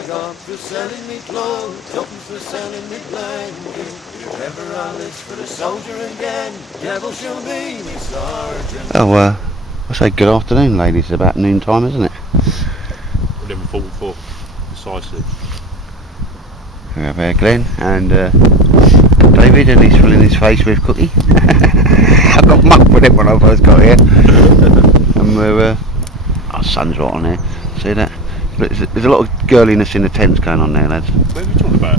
I got for selling me clothes, tuppence for selling me blanket. If ever I list for the soldier again, devil shall be me sergeant. Oh, I say good afternoon, ladies. It's about noon time, isn't it? 11:44, precisely. We have Glenn and David, and he's filling his face with cookie. I got mugged with it when I first got here. And we're, our sun's right on there. See that? But there's a lot of girliness in the tents going on there, lads. What are we talking about?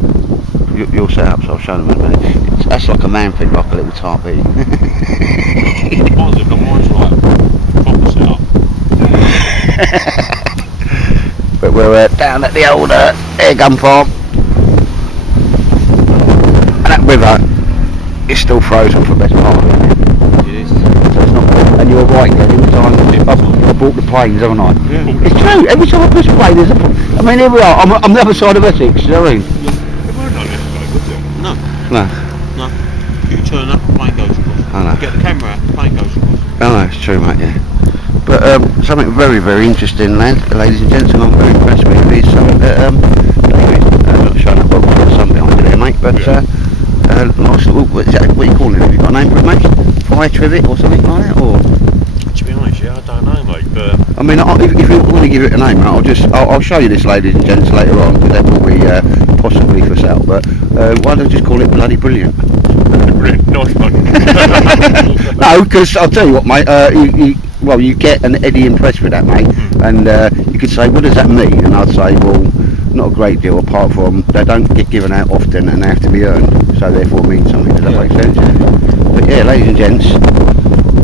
Your setup, so I'll show them in a minute. That's like a man thing, like a little tarpy. Mine's like proper setup. But we're down at the old air gun farm. And that river is still frozen for the best part of it. It is. So it's not, and you're right, Glenn, every time I've bought the planes, haven't I? Yeah. It's true, every time I push a plane, there's a... I mean, here we are, I'm the other side of Essex, you know what I mean? It weren't on yesterday, was it? No. No. You turn up, the plane goes across. I know. Get the camera out, the plane goes across. Oh no, it's true, mate, yeah. But something very, very interesting, ladies and gents, and I'm very impressed with is something that David, not showing up, well, we've got something behind you there, mate, but nice little, what are you calling it? Have you got a name for it, mate? Fire trivet or something like that, or? To be honest, yeah, I don't know, mate, but... I mean, if you want to give it a name, I'll show you this, ladies and gents, later on, because that will be possibly for sale, but why don't I just call it Bloody Brilliant? Brilliant, nice one. No, because I'll tell you what, mate, you get an Eddie impressed with that, mate, and you could say, what does that mean? And I'd say, well, not a great deal, apart from they don't get given out often and they have to be earned, so therefore it means something. Does that make sense? But yeah, ladies and gents,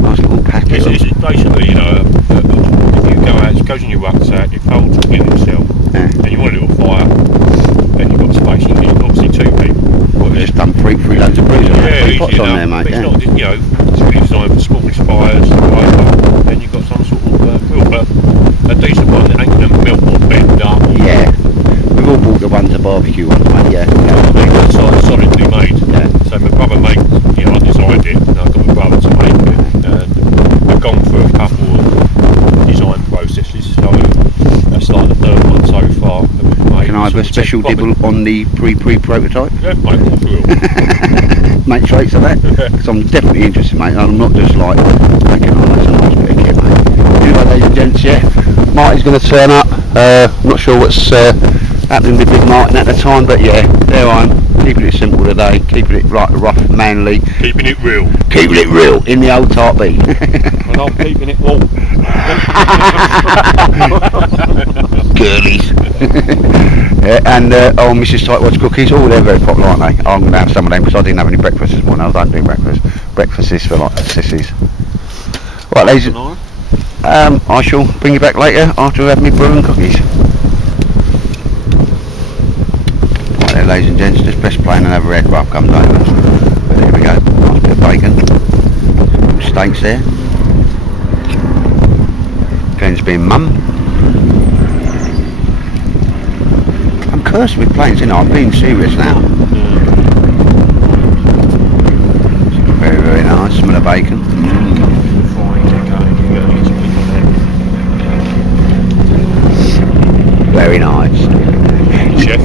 nice little packet. It's basically, you know, if you go out, it goes in your rucksack, it folds within itself, and you want a little fire, then you've got space, you need obviously two people. Well, just done three loads of brews, yeah, pots on there, mate. It's not, you know, it's really designed for smallish fires, then you've got some sort of real, a decent one that ain't going to melt or bend up. Yeah, we've all bought the ones, the barbecue ones, mate, yeah. I mean, that's solidly made. Yeah. So my brother made, you know, I designed it, and I got my brother to make it, and we've gone through a couple of design processes, so that's like the third one so far that we've made. Can I have a special dibble on the pre-prototype? Yeah, mate, of course we will. Make traits of that, because I'm definitely interested, mate. I'm not just like thinking, oh, that's a nice bit of kit, mate. Anyway, ladies and gents, yeah, Marty's going to turn up. I'm not sure what's happening with Big Martin at the time, but yeah, there I am, keeping it simple today, keeping it right, rough, manly. Keeping it real. Keeping it real in the old Type B. And I'm keeping it warm. Girlies. Yeah, and Mrs. Tightwad's cookies, they're very popular, aren't they? I'm going to have some of them because I didn't have any breakfast this morning. I don't do breakfast. Breakfast is for like sissies. Right, ladies. I shall bring you back later after I've had my brew and cookies. Right there, ladies and gents, just press play and another red rub comes over. But there we go, nice bit of bacon. Steaks there. Glenn's been mum. I'm cursed with planes, you know, I'm being serious now. Very, very nice, smell of bacon. Very nice. Chef.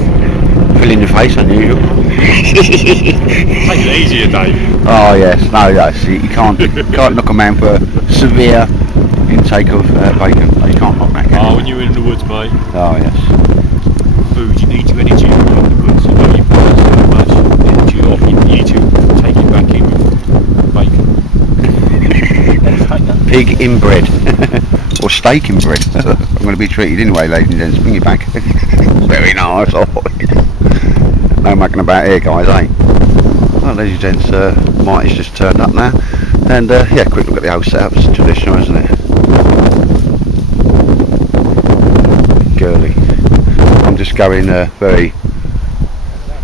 Filling your face, unusual. Take it easier, Dave. Oh yes, no, yes, you can't knock a man for severe intake of bacon. You can't knock that, can you? Oh, when you're in the woods, mate. Oh yes. Food, you need your energy in the woods. You know, you burn so much energy off, you need to take it back in with bacon. Pig in bread. Or steak in bread. I'm going to be treated anyway, ladies and gents. Bring it back. Very nice. Oh, yeah. No mucking about here, guys, eh? Well, ladies and gents, Marty's just turned up now. And yeah, quick look at the old setup. It's traditional, isn't it? Girly. I'm just going very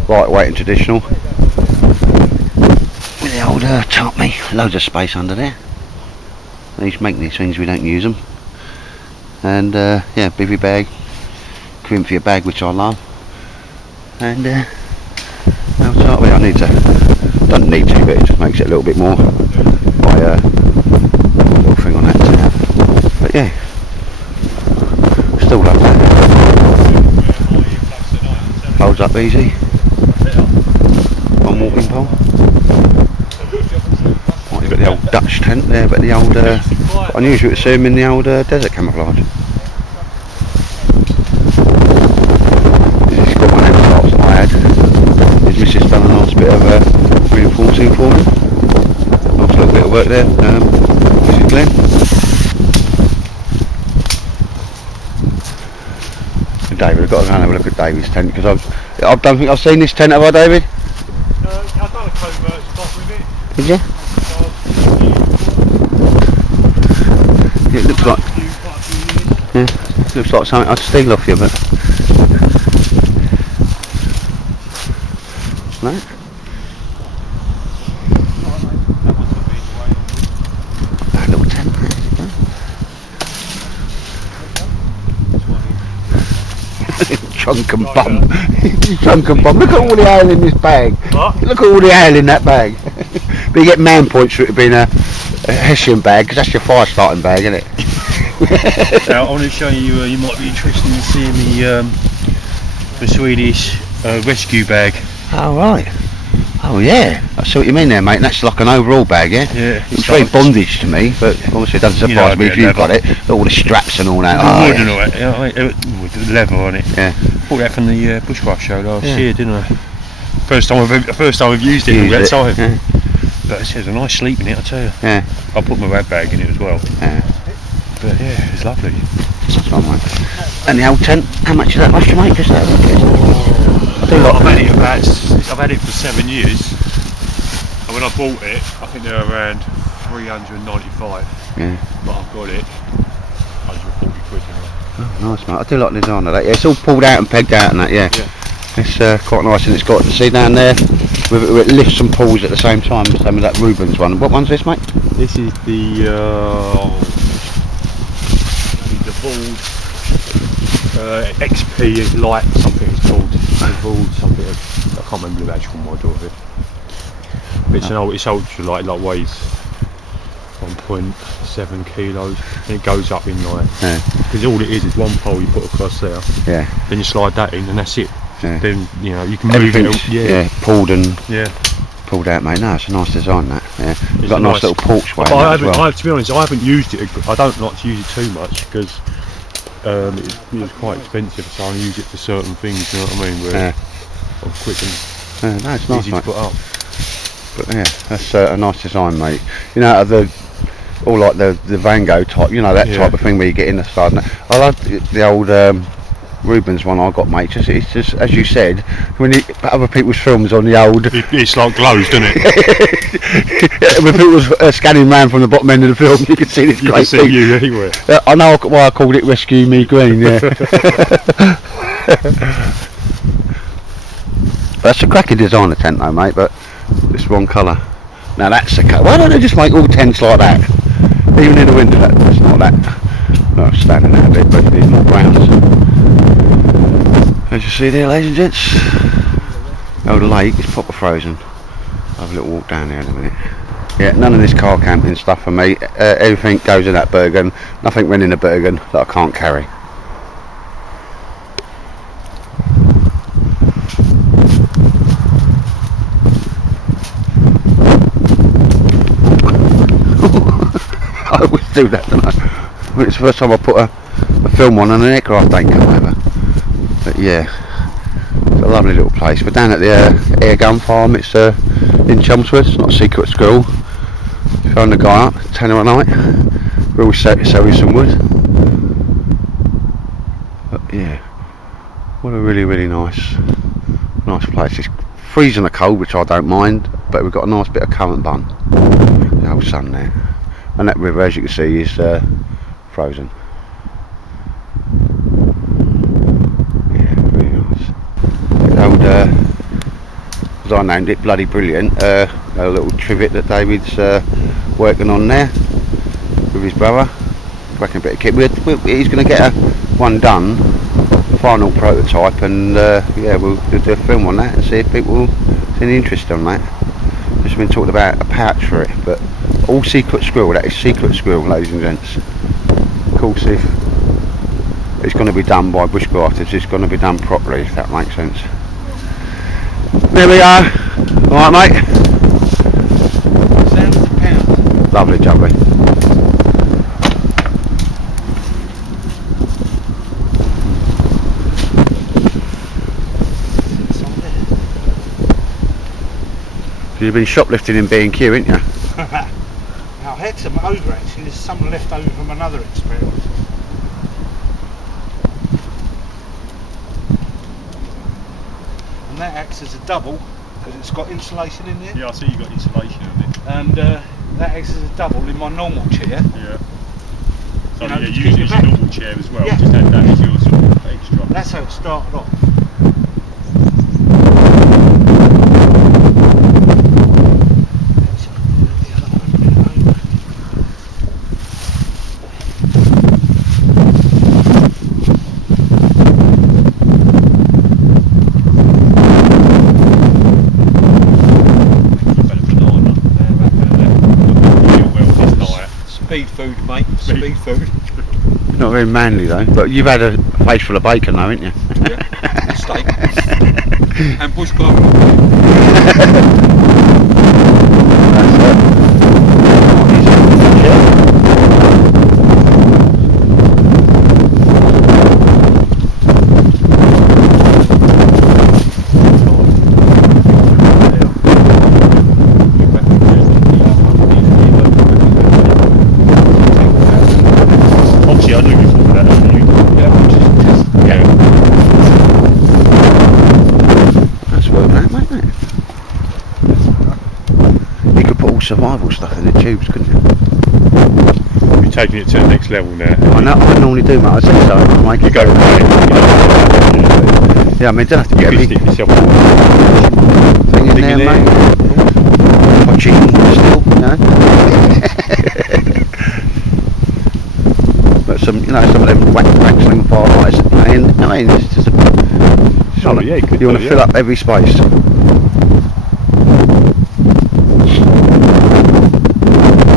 lightweight and traditional. With the old top me. Loads of space under there. They used to make these things, we don't use them. And yeah, bivvy bag, Corinthian bag, which I love. And I need to, don't need to, but it just makes it a little bit more by a little thing on that tab. But yeah, still love that. Holds up easy. One walking pole. Oh, you've got the old Dutch tent there, but the old, quite unusual to see him in the old desert camouflage. He's got one of them tops I had. His missus done a nice bit of reinforcing for me. Nice little bit of work there. This is Glenn. David, I've got to go and have a look at David's tent because I don't think I've seen this tent, have I, David? I've done a covert spot with it. Did you? It looks like, yeah, looks like something I'd steal off you, but no. That little tent there, Drunken bum. Drunken bum. Look at all the ale in this bag. What? Look at all the ale in that bag. But you get man points for it being a Hessian bag, because that's your fire starting bag, isn't it? Now, I want to show you, you might be interested in seeing the Swedish rescue bag. Oh right. Oh yeah. I see what you mean there, mate. That's like an overall bag, yeah? Yeah. It's very bondage to me, but obviously it doesn't surprise me if you've got it. All the straps and all that. Wood and all that, with the leather on it. Yeah. Bought that from the bushcraft show last year, didn't I? First time I've used it all that time. Yeah. But it says a nice sleep in it, I tell you. Yeah. I put my red bag in it as well. Yeah. But yeah, it's lovely. That's fine, mate. And the old tent, how much is that much, mate? Just that. I've had it for 7 years. And when I bought it, I think they were around 395. Yeah. But I've got it 140 quid. Oh, nice, mate. I do like the design of that. Yeah, it's all pulled out and pegged out and that. Yeah. It's quite nice, and it's got, see down there, it lifts and pulls at the same time. Same with that Rubens one. What one's this, mate? This is the Bald XP Light something it's called. The Bald something. I can't remember the actual model of it. But it's ultra light, like weighs 1.7 kilos, and it goes up in light. Yeah. Because all it is one pole you put across there. Yeah. Then you slide that in, and that's it. Yeah. Then you can move it. Pulled and yeah. Pulled out, mate. No, it's a nice design, that. Yeah. It's got a nice little porchway. To be honest, I haven't used it. I don't like to use it too much because it was quite expensive, so I only use it for certain things. You know what I mean? Where I'm quick and no, it's nice, easy mate. to put up. But yeah, that's a nice design, mate. You know, all like the Van Gogh type, you know, that type of thing where you get in the side. I love the old Rubens one I got, mate. It's just as you said, when you put other people's films on the old, it's like glows, doesn't it? When people was scanning round from the bottom end of the film, you could see this great thing. You can see you anywhere. I know why I called it Rescue Me Green. Yeah. That's a cracking design, the tent, though, mate. But it's wrong colour. Now that's a colour. Why don't they just make all tents like that? Even in the winter, it's not that. No, standing out a bit, but it's more browns. As you see there, ladies and gents, the old lake is proper frozen. I'll have a little walk down there in a minute. Yeah, none of this car camping stuff for me. Everything goes in that Bergen. Nothing went in a Bergen that I can't carry. I always do that, don't I? It's the first time I put a film on and an aircraft ain't come over. But yeah, it's a lovely little place. We're down at the air gun farm. It's in Chelmsford. It's not a secret school. Phone the guy up 10 at night. We're always selling some wood. But yeah, what a really nice place. It's freezing the cold, which I don't mind, but we've got a nice bit of current bun. The old sun there, and that river, as you can see, is frozen. Old, as I named it, Bloody Brilliant, a little trivet that David's working on there with his brother, cracking a bit of kit. He's going to get one done, the final prototype, and yeah, we'll do a film on that and see if people see any interest on that. Just been talking about a pouch for it, but all secret squirrel. That is secret squirrel, ladies and gents. Of course, if it's going to be done by bushcrafters, it's going to be done properly, if that makes sense. There we are. Alright, mate. Sounds a pound. Lovely, jubbly. You've been shoplifting in B&Q, ain't you? Now, I had some over actually, there's some left over from another experiment. And that acts as a double, because it's got insulation in there. Yeah, I see you got insulation in it. And that acts as a double in my normal chair. Yeah. So You know, yeah, just use keep it it as back. your normal chair as well. Yeah. Just add that as your sort of extra. That's how it started off. Speed food, mate. Speed food. Not very manly though, but you've had a face full of bacon though, haven't you? Yeah. Steak. And bush clover. Obviously, I knew you thought that, didn't you? Yeah. That's well done, mate. You could put all survival stuff in the tubes, couldn't you? You're taking it to the next level now. I know, I normally do, mate. I say so. I make You it go go. with it. Yeah, I mean, don't have to You get a can big stick yourself thing in Thing there, in there. mate. Hot chicken still, you know. But some, you know, some of them waxing firelights. I mean, it's just a. It's Oh, not yeah, you could you want do, to fill yeah. up every space.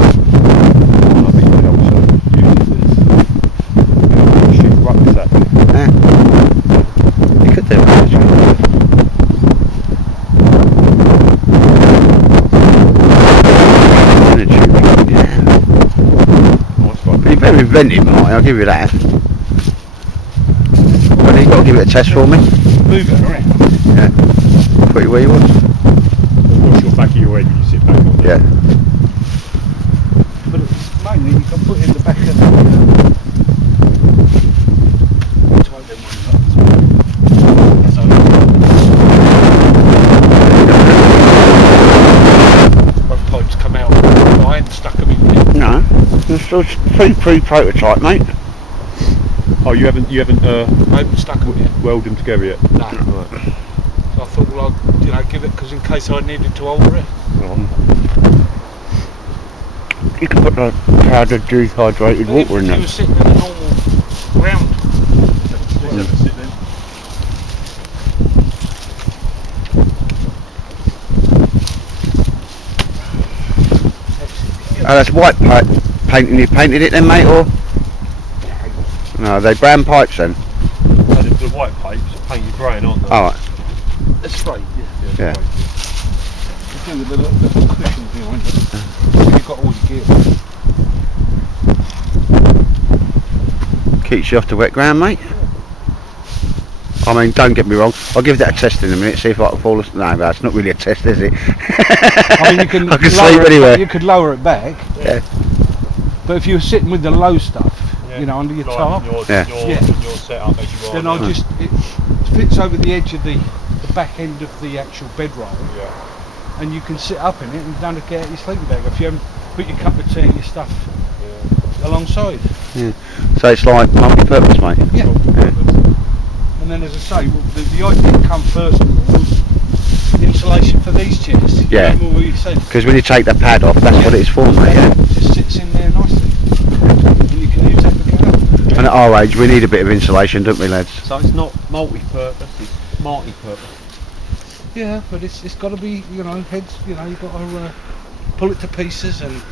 I think you could also use this. Rucksack. Yeah. You could do it. actually. In a tube, yeah. Nice one. You're very inventive, Marty, I'll give you that. But you've got to give it a test for me. Move it around. Yeah. Put it where you want. What's your back of your head when you sit back on there? Yeah. But it's mainly you can put it in the back of the tight them ones up as well. So both pipes come out. I hadn't stuck them in there. No. It's just pre-prototype, mate. Oh, you haven't I haven't stuck them yet. welded them together yet? No. So I thought, well, I'd give it because in case I needed to alter it. You can put the powdered dehydrated But water in if there. you were sitting in a normal ground. Oh, that's white pipe painting. You painted it then, mate, or? No, they brown pipes then. The white pipes are painted grey, aren't they? Alright. It's straight, yeah. Yeah. The thing with the little cushion behind it. You've got all your gear. Keeps you off the wet ground, mate. I mean, don't get me wrong. I'll give that a test in a minute, see if I can fall asleep. No, that's not really a test, is it? I mean, you can, I can lower sleep it, anywhere. You could lower it back. Yeah. But if you were sitting with the low stuff, you know, under your top, Yeah. Your setup as you are. then now. it fits over the edge of the back end of the actual bedroll, Yeah. and you can sit up in it and don't have to get out your sleeping bag if you haven't put your cup of tea and your stuff alongside. So it's like multi-purpose, mate. Yeah. And then, as I say, well, the idea come first was insulation for these chairs. Yeah. Remember what you said? Because when you take the pad off, that's what it's for, mate. Yeah. It just sits in there nicely, and you can use that to get up. And at our age, we need a bit of insulation, don't we, lads? So it's not multi-purpose, it's multi-purpose. Yeah, but it's got to be, you know, heads. You know, you've got to pull it to pieces and.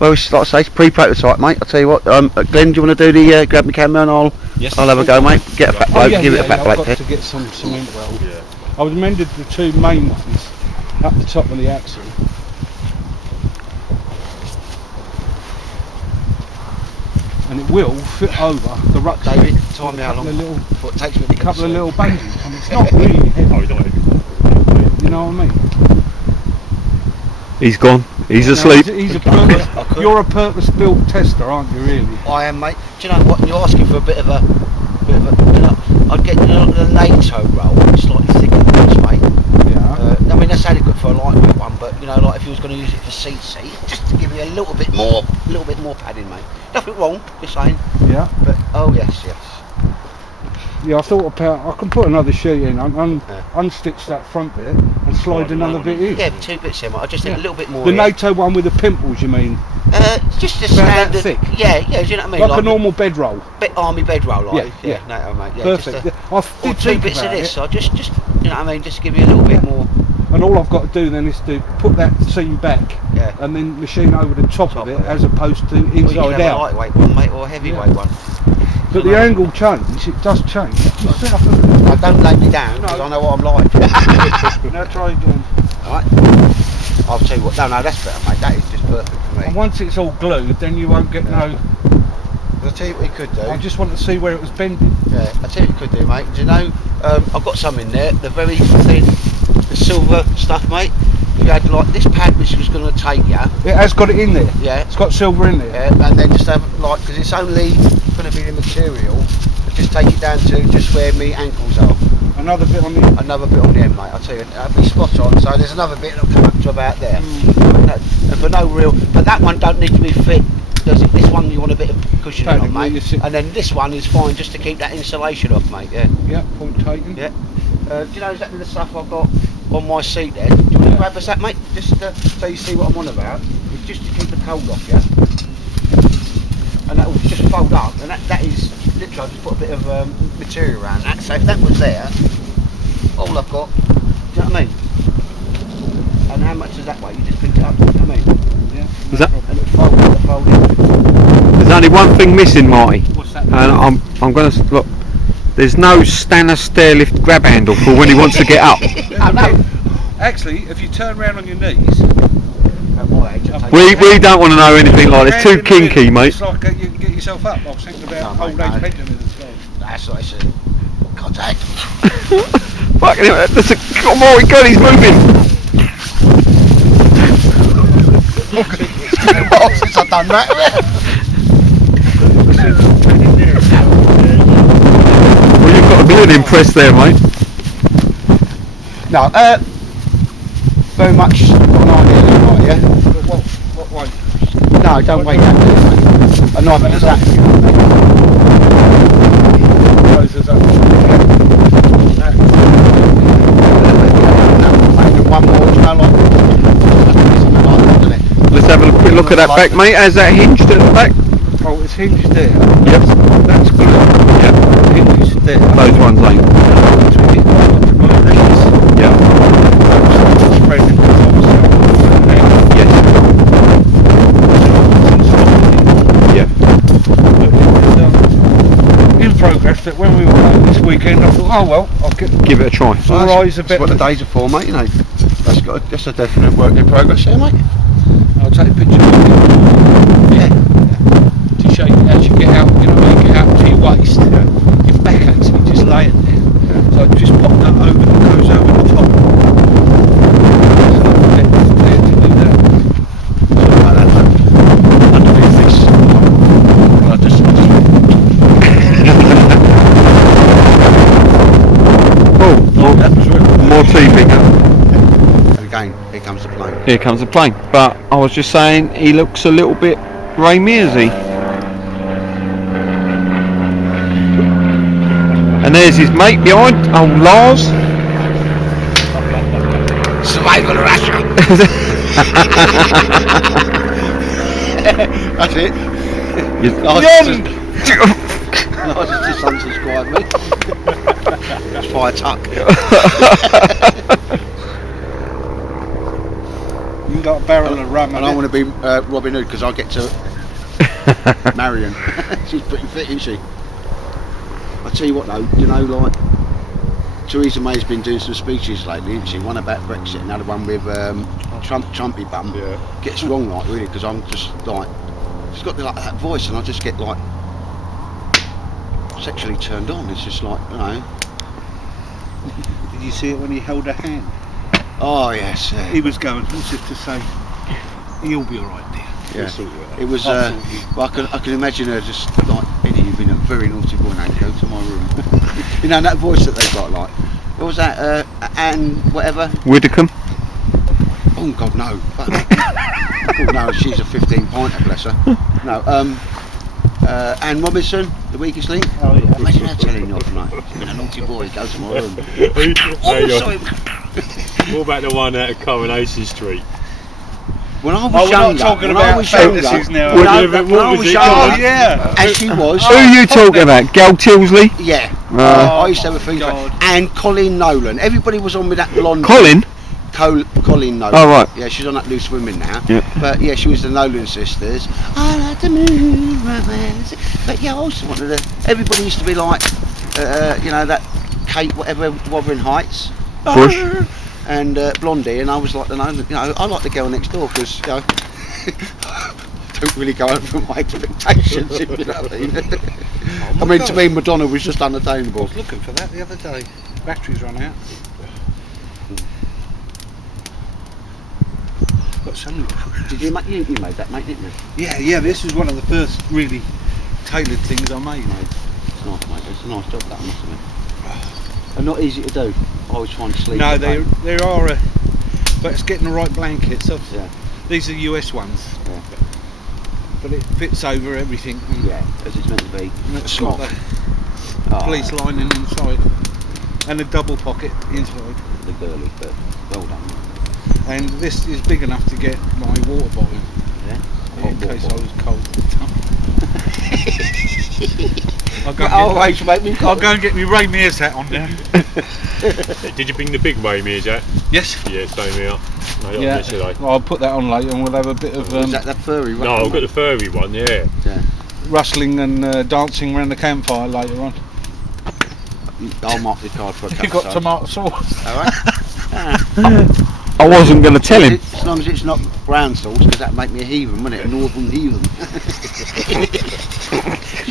Well, it's like I say, it's pre-prototype, mate. I'll tell you what. Glenn, do you want to do the grab me camera and I'll have a go, mate. Get a back bloke, give it a back I've bloke got test. to get some cement weld. Yeah. I would amended the two main ones up the top of the axle. And it will fit over the ruck. David, time me how long. What takes me A couple of little bangs, and it's not really heavy. Oh, he's not heavy. You know what I mean? He's gone. He's No, asleep. he's a purpose, you're a purpose-built tester, aren't you? Really? I am, mate. Do you know what? You're asking for a bit of a, you know, I'd get the NATO roll, slightly thicker than this, mate. Yeah. I mean, that's adequate for a lightweight one, but you know, like if you was going to use it for CC, just to give you a little bit more padding, mate. Nothing wrong, just saying. Yeah. But oh yes. Yeah, I thought about, I can put another sheet in, unstitch that front bit and slide another bit in. Yeah, 2 bits in, mate. I just think a little bit more. The NATO one with the pimples, you mean? Just a About that standard. thick? Yeah, do you know what I mean? Like a normal bedroll. Army bedroll, like. Yeah. NATO, mate. Yeah, Perfect. Or 2 bits of this. So just, you know what I mean? Just to give you a little bit more. And all I've got to do then is to put that seam back, Yeah. and then machine over the top of it, as opposed to Or you inside can have out. a lightweight one, mate, or a heavyweight one. But the angle change, it does change. Just set up Now, don't lay me down, because I know what I'm like. now try again. Alright? I'll tell you what. No, that's better, mate. That is just perfect for And me. once it's all glued, then you won't get no. I'll tell you what you could do. I just want to see where it was bending. Yeah, I'll tell you what you could do, mate. Do you know, I've got some in there, the very thin, the silver stuff, mate. You had like this pad which was going to take you. It has got it in there. Yeah. It's got silver in there. Yeah, and then just have like, because it's only going to be the material, just take it down to just where me ankles are. Another bit on the. Another bit on the end, mate. I'll tell you, that'll be spot on. So there's another bit that'll come up to about there. And for no real, but that one don't need to be fit. Does it? This one you want a bit of cushioning on, Totally, mate. And then this one is fine just to keep that insulation off, mate. Yeah. Yeah, point taken. Yeah. Do you know exactly the stuff I've got on my seat there? Do you want to grab us that, mate? Just so you see what I'm on about. It's just to keep the cold off, yeah? And that will just fold up, and that is literally, I've just put a bit of material around that. So if that was there, all I've got, do you know what I mean? And how much does that weigh? You just pick it up, do you know what I mean? Yeah. Is that? And it'll fold in. There's only one thing missing, Marty, What's that? and I'm going to look. There's no Stanner stairlift grab handle for when he wants to get up. I know. Actually, if you turn around on your knees, At my age, I'll take We don't want to know anything like this. Too hand in the middle, kinky, mate. it's like you can get yourself up. I was thinking about No, old mate, age no. pensioners as well. That's what I said. Contact. Fucking hell, there's a, come on, God, he's moving. It's been a while since I've done that. Well, you've got a good impress there, mate. No, very much got an idea there, right, yeah? What way? No, don't wait that mate. A knife is that. Closes up. One more, do you know, like, Let's have a quick look at that back, mate. How's that hinged at the back? Oh, it's hinged there. Yep. That's good. Yep. Hinged there. Those ones ain't. Yeah. Yes. Yeah. In progress, that when we were home this weekend, I thought, oh well, I'll get Give it a try. our eyes a bit. That's what the days are for, mate, you know. That's a definite work in progress there, mate. I'll take a picture of it. Yeah. To show you as you get out, you know, when you get out to your waist, your back actually just laying there. So I just pop that over and it goes over the top. So I forget to do that. Something like that, mate. Underneath this. I just Oh, more teething. and again, here comes the plane. Here comes the plane. But I was just saying, he looks a little bit Ray Mearsy. And there's his mate behind, old Lars. Survival Russia. That's it. Nice just unsubscribe me. It's fire tuck. You got a barrel of rum. I don't want to be Robin Hood because I get to Marion. She's pretty fit, isn't she? I tell you what though, you know, like Theresa May's been doing some speeches lately, isn't she? One about Brexit, another one with Trumpy bum. Yeah. Gets wrong, like, really, because I'm just like, she's got like that voice, and I just get like sexually turned on. It's just like, you know. Did you see it when he held her hand? Oh yes. He was going as if to say, "You'll be all right, dear." It was. Well, I can imagine her just like, Eddie, you've been a very naughty boy. Now go to my room. You know that voice that they've got, like, what was that? Anne, whatever. Widdicombe. Oh God, no. Oh, no, she's a 15-pinter, bless her. No. Anne Robinson, the weakest link. Oh yeah. Imagine her telling you off, like, you've been a naughty boy. Go to my room. Sorry. What about the one out of Coronation Street? When I was Oh, we're younger, not talking when I about was younger, fantasies now. when I What was was it younger, called? Oh yeah. as she was, Who are you talking about? Gal Tilsley? yeah, Right. I used to have a thing for, God. and Colleen Nolan. Everybody was on with that blonde. Colin? Colleen Nolan. Oh, right. Yeah, she's on that Loose Women now. Yeah. But yeah, she was the Nolan sisters. I like the moon romance. But yeah, I also wanted to. Everybody used to be like, you know, that Kate, whatever, Wuthering Heights. Bush. And Blondie, and I was like the Nolan. You know, I like the girl next door because, you know, don't really go over my expectations, if you know what I mean. I mean, to me, Madonna was just I unattainable. was looking for that the other day. Batteries run out. Got some. Did you made that, mate, didn't you? Yeah. This was one of the first really tailored things I made. It's nice, mate. It's a nice job, that, I must admit. And not easy to do. I was trying to sleep. No, at there night. are, but it's getting the right blankets. Yeah. These are US ones, Yeah. but it fits over everything. And Yeah, as it's meant to be. and it's Smart. got the Oh, police lining inside and a double pocket inside. The girly, but well done. And this is big enough to get my water bottle in, Yeah. in case I was cold. I'll go, Oh, and wait, make me get, I'll go and get my Ray Mears hat on now. Did you bring the big Ray Mears out? Yes. Yeah, same here. No, Yeah. yesterday. I'll put that on later, and we'll have a bit of Is that the furry? No, I've got the furry one, yeah. rustling and dancing around the campfire later on. I'll mark the card for a You couple got of tomato sauce. Alright. I wasn't going to tell him. As long as it's not brown sauce, because that'd make me a heathen, wouldn't it? A northern heathen.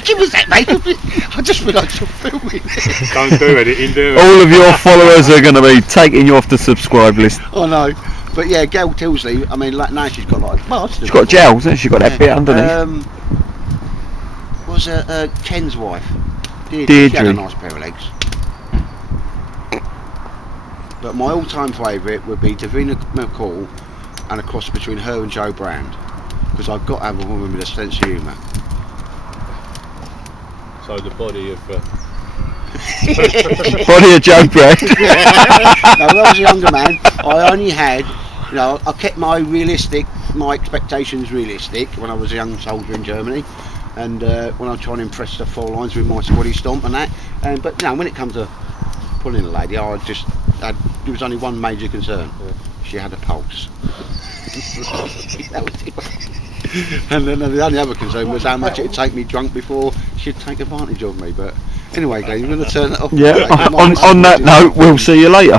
Give us that, mate. I just realised you're filming. Don't do anything, do it. All of your followers are going to be taking you off the subscribe list. Oh no. But yeah, Gail Tilsley, I mean, like, now she's got like, well, She's got gels, hasn't she? She's got that bit underneath. Was Ken's wife, Deirdre. She had a Deirdre. nice pair of legs. But my all-time favourite would be Davina McCall, and a cross between her and Joe Brand, because I've got to have a woman with a sense of humour. So the body of... Body of Joe Brand. Now, when I was a younger man, I only had, you know, I kept my expectations realistic when I was a young soldier in Germany, and when I was trying to impress the four lines with my squaddy stomp and that. But you know, when it comes to pulling a lady, there was only one major concern. She had a pulse. That was it. And then the only other concern was how much it would take me drunk before she'd take advantage of me. But anyway, Glenn, you're going to turn it off. Yeah, on that note, we'll see you later.